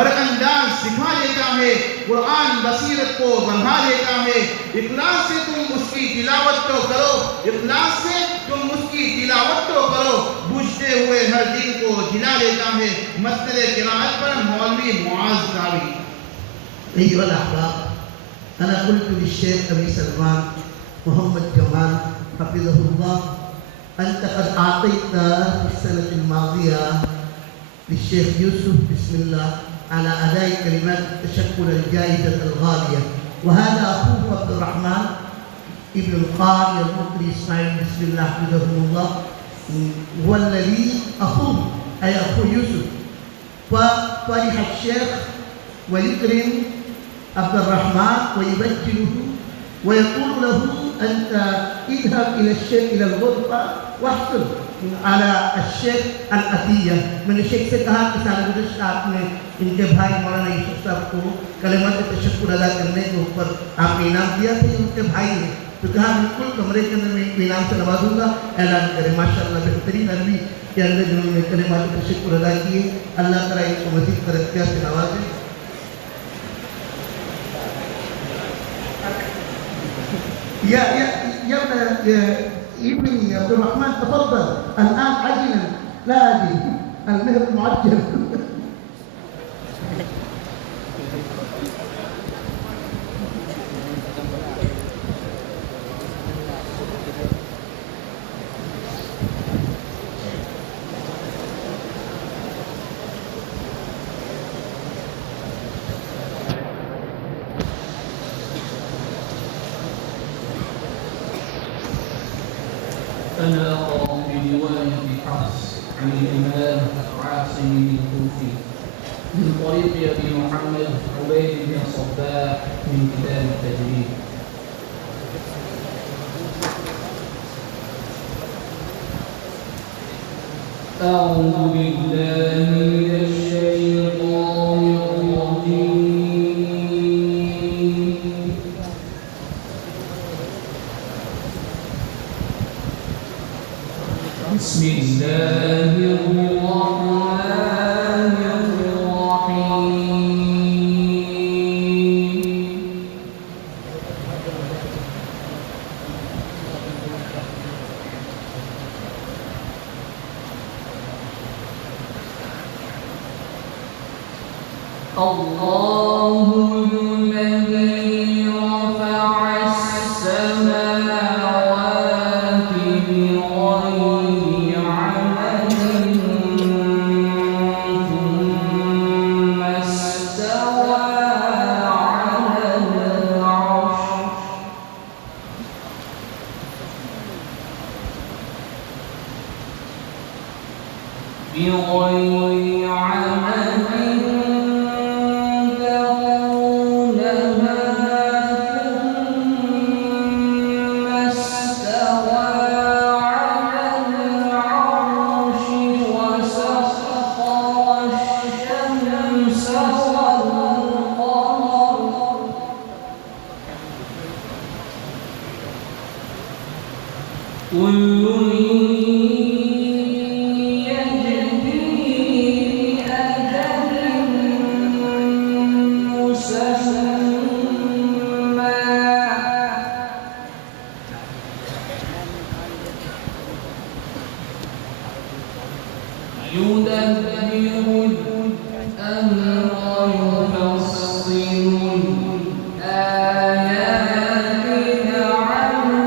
हर अंदाज सिखा देता है, कुरान बसीरत को बढ़ा देता है। इखलास से तुम उसकी तिलावत तो करो, इखलास से तुम उसकी तिलावत तो करो, बुझते हुए हर दिन को जिला देता है। मसले किराअत पर मौलवी मुआज रावी। أيها الأحباب، أنا قلت للشيخ أبي سلمان محمد جمال حفظه الله: أنت قد أعطيت في السنة الماضية للشيخ يوسف بسم الله على أداء كلمات التشكر الجائزة الغالية، وهذا أخوه عبد الرحمن ابن القاري المقري إسماعيل بسم الله حفظه الله هو الذي أخوه أي أخو يوسف. ففرح الشيخ ويكرم عبد الرحمن ويبجله ويقول له: أنت اذهب إلى الشيخ إلى الغرفة واحصل على الشيخ الأتية من الشيخ से कहा कि सारे गुज़श्ता आपने इनके भाई मौलाना यूसुफ साहब को कलिमात तशक्कुर अदा करने के ऊपर आपने इनाम दिया था, उनके भाई ने तो कहा बिल्कुल कमरे के अंदर मैं इनाम से नवाजूंगा, ऐलान करें। माशाअल्लाह बेहतरीन अरबी के अंदर जिन्होंने कलिमात तशक्कुर अदा किए, अल्लाह ताला इनको मज़ीद तरक्कियात से नवाजे। يا ابني عبد الرحمن تفضل الآن عجلا، لا أجل المهر معجل. أنا أقرأ برواية حفص عن الإمام عاصم الكوفي من طريق أبي محمد عبيد بن صباح من كتاب التجريد. أعوذ بالله من الشيطان الرجيم. بسم الله الرحمن الرحيم. الله الذي رفع السماوات بغير عمد ثم استوى على العرش بغير عمد كل يجري لأجل مسمى يدبر الأمر يفصل الآيات لعلكم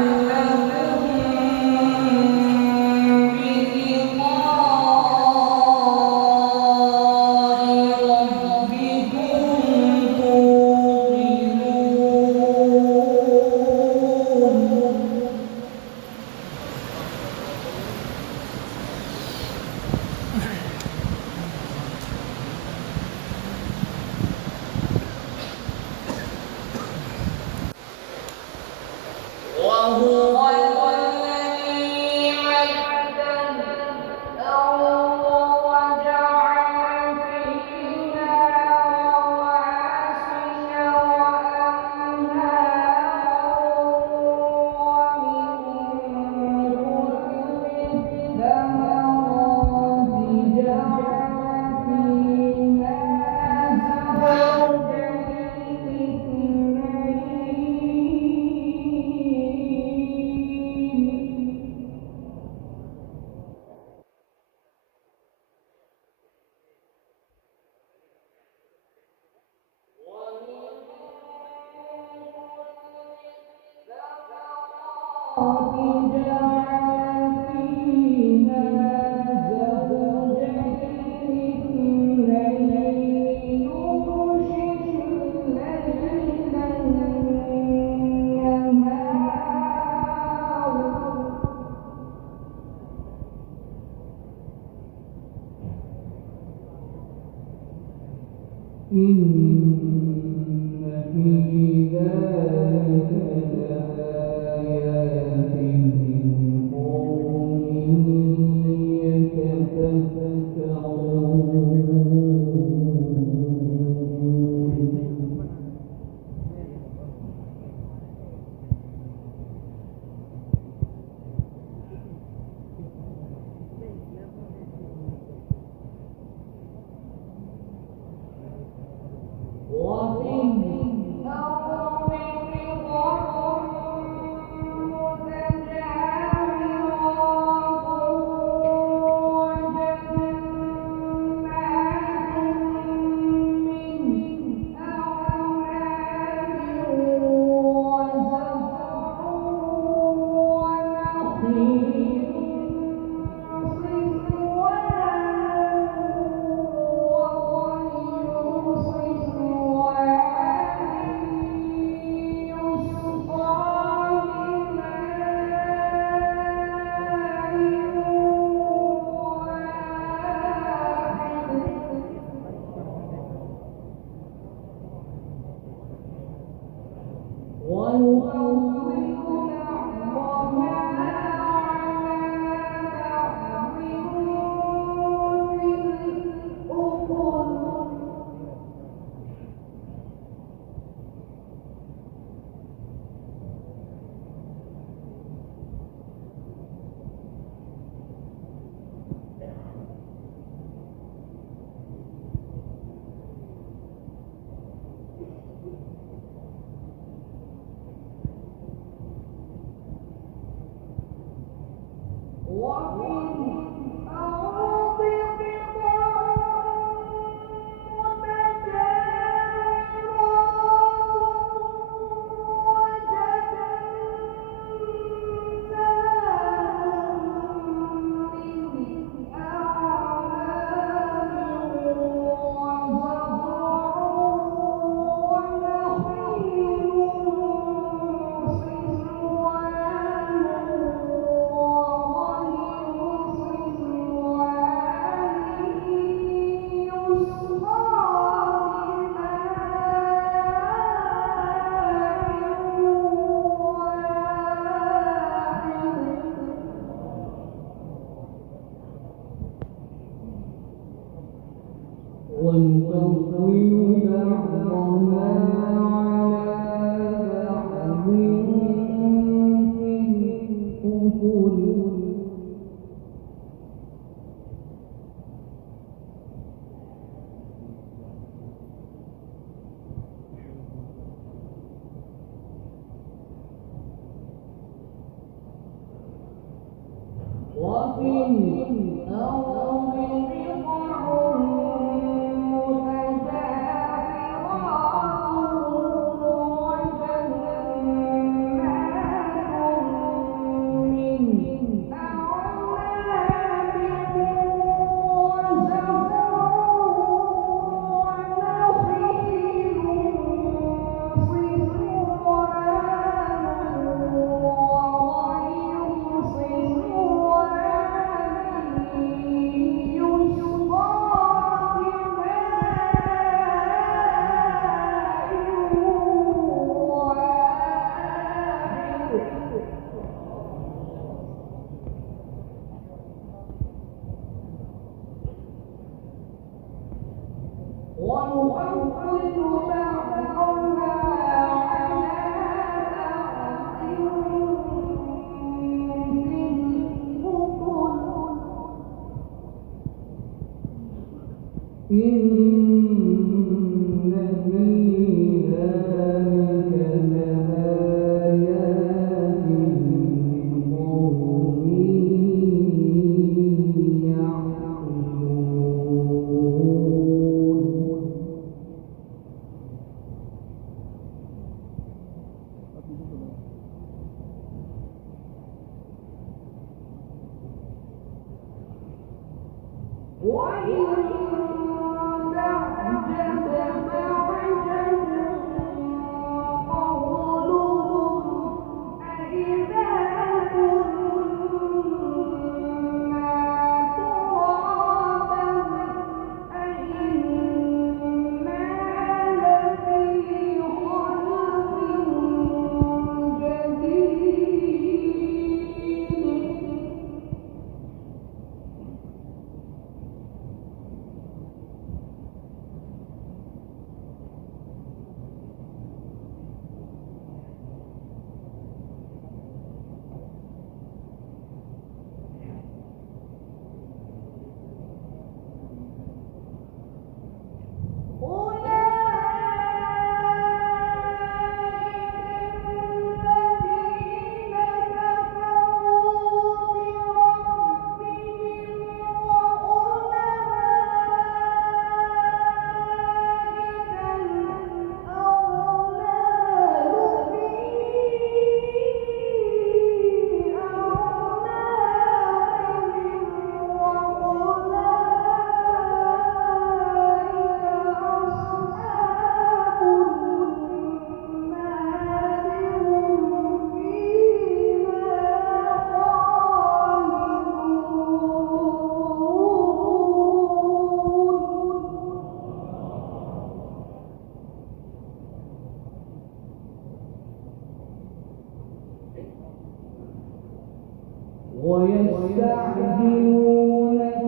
ويستعجلونك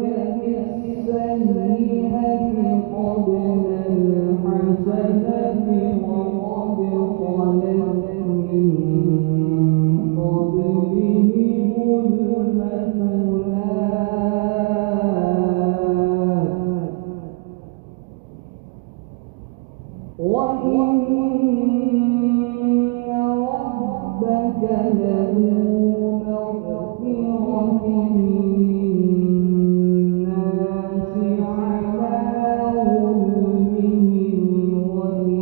بالسيئة قبل الحسنة وقد خلت من قبلهم المثلات وإن ربك لذو مغفرة للناس على ظلمهم وإن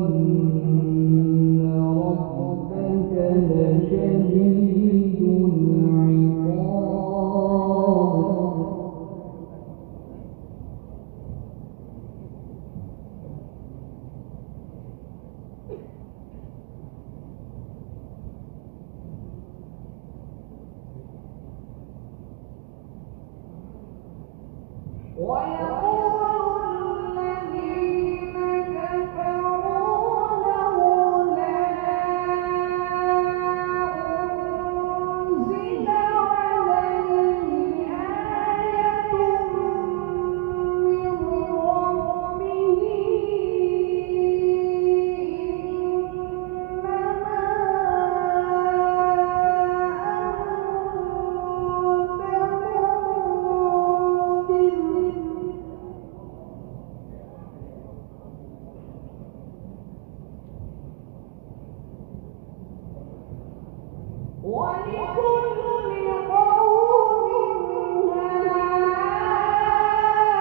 ربك لشديد العقاب ويقول الذين كفروا لولا أنزل عليه آية من ربه ولكل قوم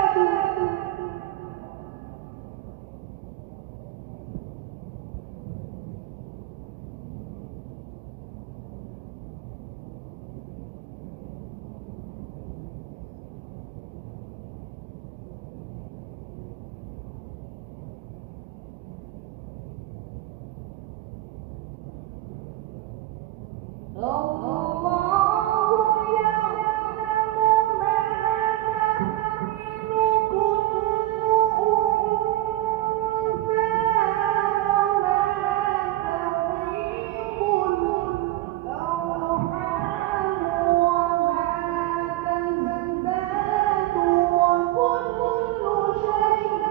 هاد الله يعلم ما تحمل كل أنثى وما تغيض الأرحام وما تزداد وكل شيء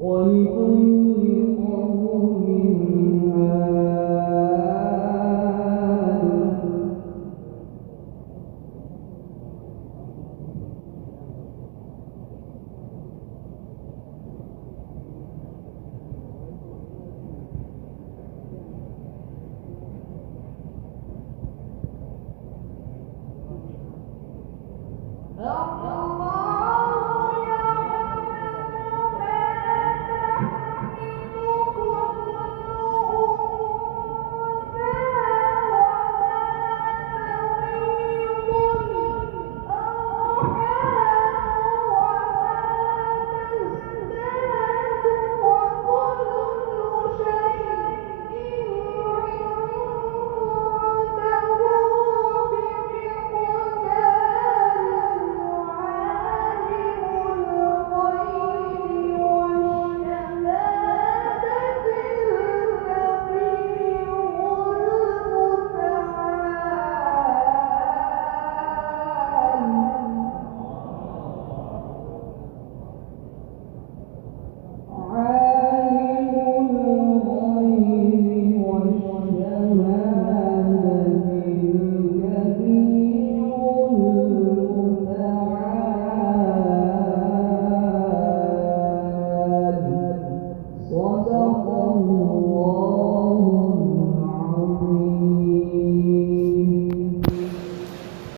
ولكل